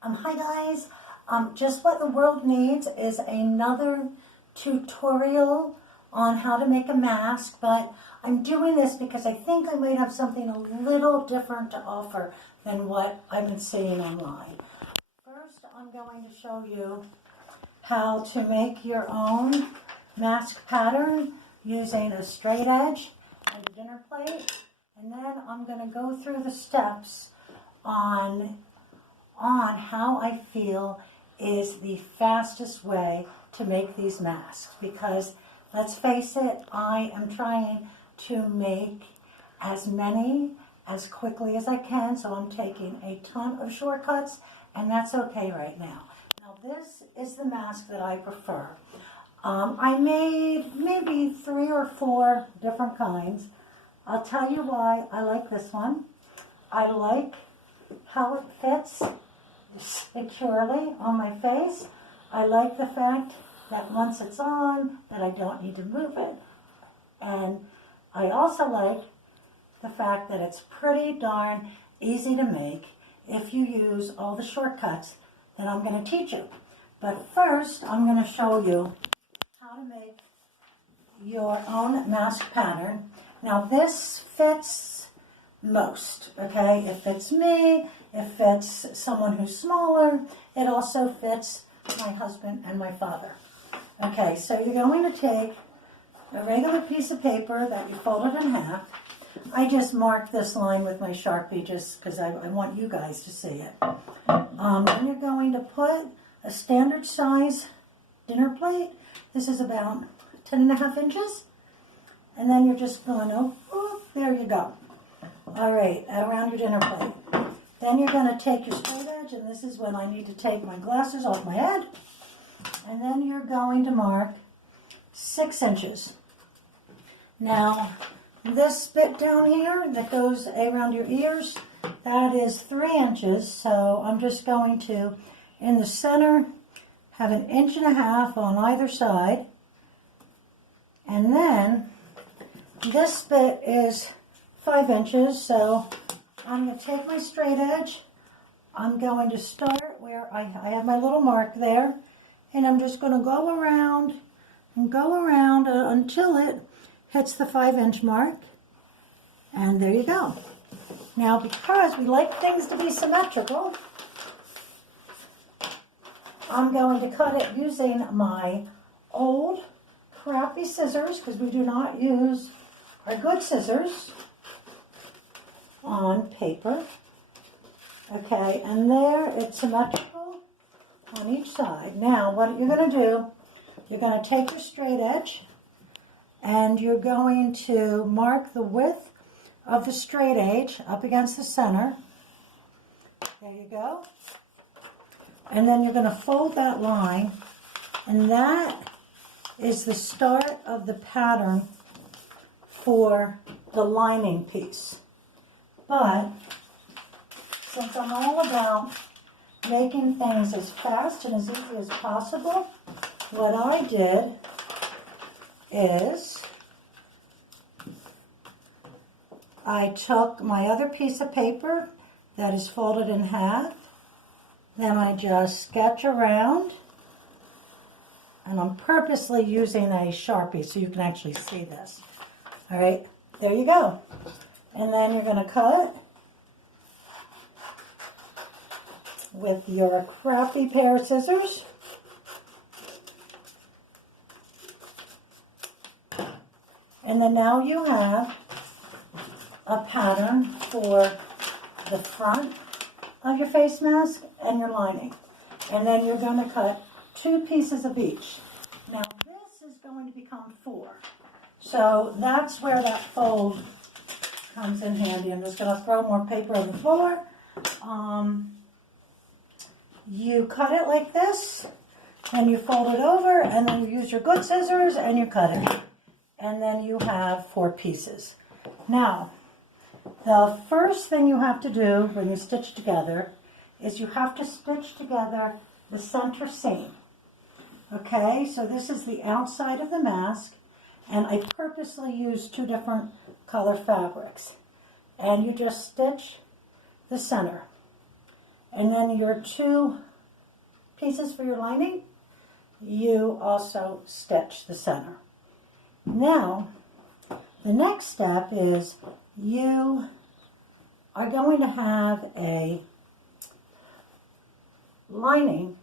Hi guys, just what the world needs is another tutorial on how to make a mask, but I'm doing this because I think I might have something a little different to offer than what I've been seeing online. First, I'm going to show you how to make your own mask pattern using a straight edge and a dinner plate, and then I'm going to go through the steps on how I feel is the fastest way to make these masks, because let's face it, I am trying to make as many as quickly as I can, so I'm taking a ton of shortcuts, and that's okay right now. Now this is the mask that I prefer. I made maybe 3 or 4 different kinds. I'll tell you why I like this one. I like how it fits securely on my face. I like the fact that once it's on, that I don't need to move it. And I also like the fact that it's pretty darn easy to make if you use all the shortcuts that I'm going to teach you. But first, I'm going to show you how to make your own mask pattern. Now this fits most, okay? It fits me, it fits someone who's smaller, it also fits my husband and my father. Okay, so you're going to take a regular piece of paper that you folded in half. I just marked this line with my Sharpie just because I want you guys to see it. Then you're going to put a standard size dinner plate. This is about 10.5 inches. And then you're just going to, there you go. All right, around your dinner plate. Then you're going to take your straight edge, and this is when I need to take my glasses off my head. And then you're going to mark 6 inches. Now, this bit down here that goes around your ears, that is 3 inches. So I'm just going to, in the center, have 1.5 inches on either side. And then this bit is 5 inches, so I'm going to take my straight edge. I'm going to start where I have my little mark there, and I'm just going to go around and go around until it hits the 5-inch mark. And there you go. Now, because we like things to be symmetrical, I'm going to cut it using my old crappy scissors, because we do not use our good scissors on paper. Okay, and there it's symmetrical on each side. Now, what you're going to do, you're going to take your straight edge and you're going to mark the width of the straight edge up against the center. There you go. And then you're going to fold that line, and that is the start of the pattern for the lining piece. But since I'm all about making things as fast and as easy as possible, what I did is I took my other piece of paper that is folded in half, then I just sketch around, and I'm purposely using a Sharpie so you can actually see this. All right, there you go. And then you're going to cut with your crappy pair of scissors. And then now you have a pattern for the front of your face mask and your lining. And then you're going to cut 2 pieces of each. Now this is going to become 4. So that's where that fold comes in handy. I'm just going to throw more paper on the floor. You cut it like this, and you fold it over, and then you use your good scissors and you cut it. And then you have 4 pieces. Now, the first thing you have to do when you stitch together is you have to stitch together the center seam. Okay, so this is the outside of the mask, and I purposely used 2 different color fabrics. And you just stitch the center. And then your 2 pieces for your lining, you also stitch the center. Now, the next step is you are going to have a lining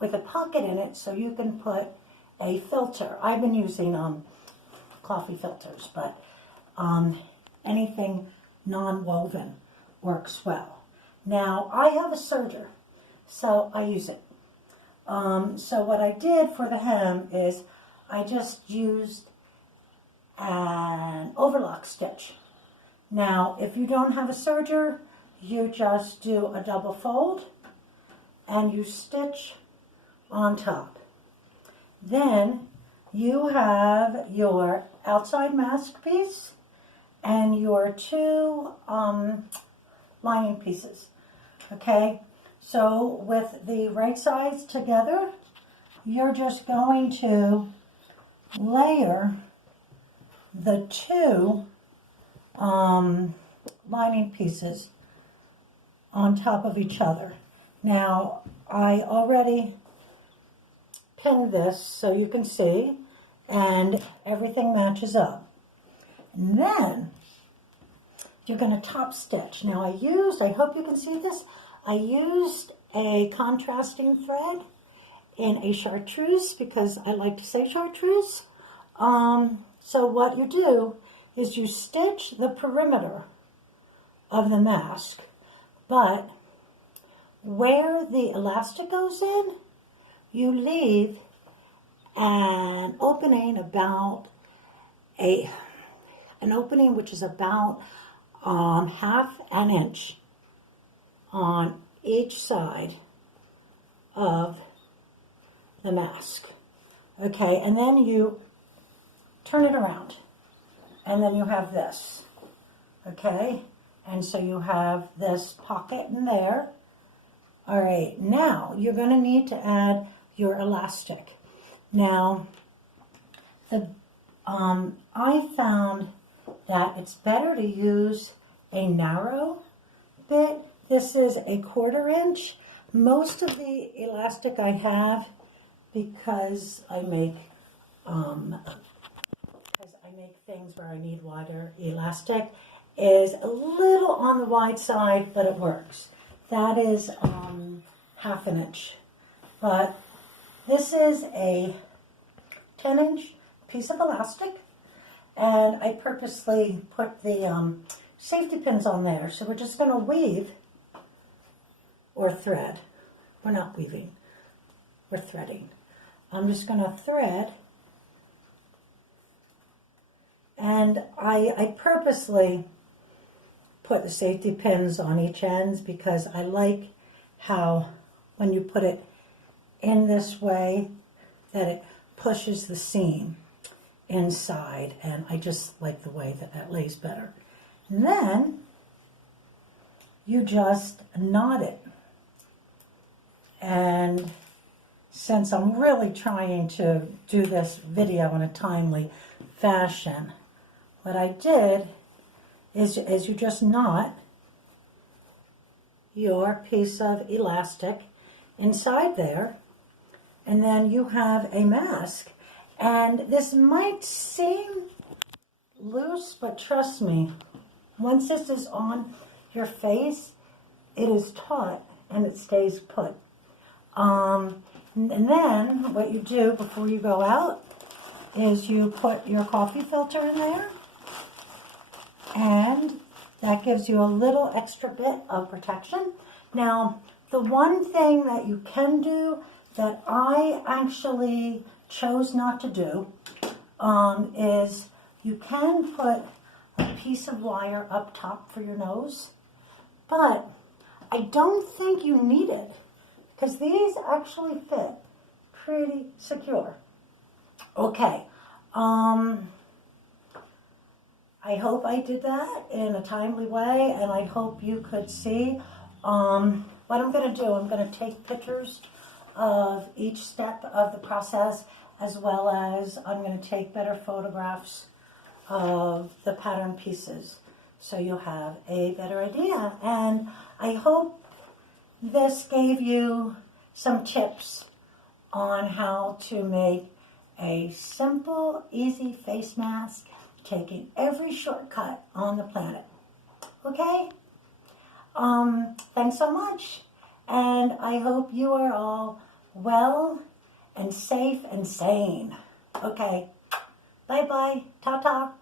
with a pocket in it so you can put a filter. I've been using coffee filters, but anything non-woven works well. Now, I have a serger, so I use it. So what I did for the hem is I just used an overlock stitch. Now, if you don't have a serger, you just do a double fold and you stitch on top. Then you have your outside mask piece and your 2 lining pieces. Okay, so with the right sides together, you're just going to layer the 2 lining pieces on top of each other. Now, I already pinned this so you can see, and everything matches up. And then you're going to top stitch. Now I hope you can see this, I used a contrasting thread in a chartreuse because I like to say chartreuse. So what you do is you stitch the perimeter of the mask, but where the elastic goes in, you leave an opening which is about half an inch on each side of the mask. Okay, and then you turn it around, and then you have this. Okay, and so you have this pocket in there. All right, now you're going to need to add your elastic. Now, I found that it's better to use a narrow bit. This is a 1/4 inch. Most of the elastic I have, because I make things where I need wider elastic, is a little on the wide side, but it works. That is 1/2 inch. But this is a 10-inch piece of elastic, and I purposely put the safety pins on there. So we're just going to weave or thread. We're not weaving, we're threading. I'm just going to thread, and I purposely put the safety pins on each ends because I like how when you put it in this way that it pushes the seam inside, and I just like the way that lays better. And then you just knot it. And since I'm really trying to do this video in a timely fashion, what I did is you just knot your piece of elastic inside there, and then you have a mask. And this might seem loose, but trust me, once this is on your face, it is taut and it stays put. And then what you do before you go out is you put your coffee filter in there, and that gives you a little extra bit of protection. Now, the one thing that you can do that I actually chose not to do is you can put a piece of wire up top for your nose, but I don't think you need it because these actually fit pretty secure. Okay, I hope I did that in a timely way, and I hope you could see. What I'm going to do, I'm going to take pictures of each step of the process, as well as I'm going to take better photographs of the pattern pieces so you'll have a better idea. And I hope this gave you some tips on how to make a simple, easy face mask, taking every shortcut on the planet. Okay? Thanks so much. And I hope you are all well and safe and sane. Okay. Bye-bye. Ta-ta.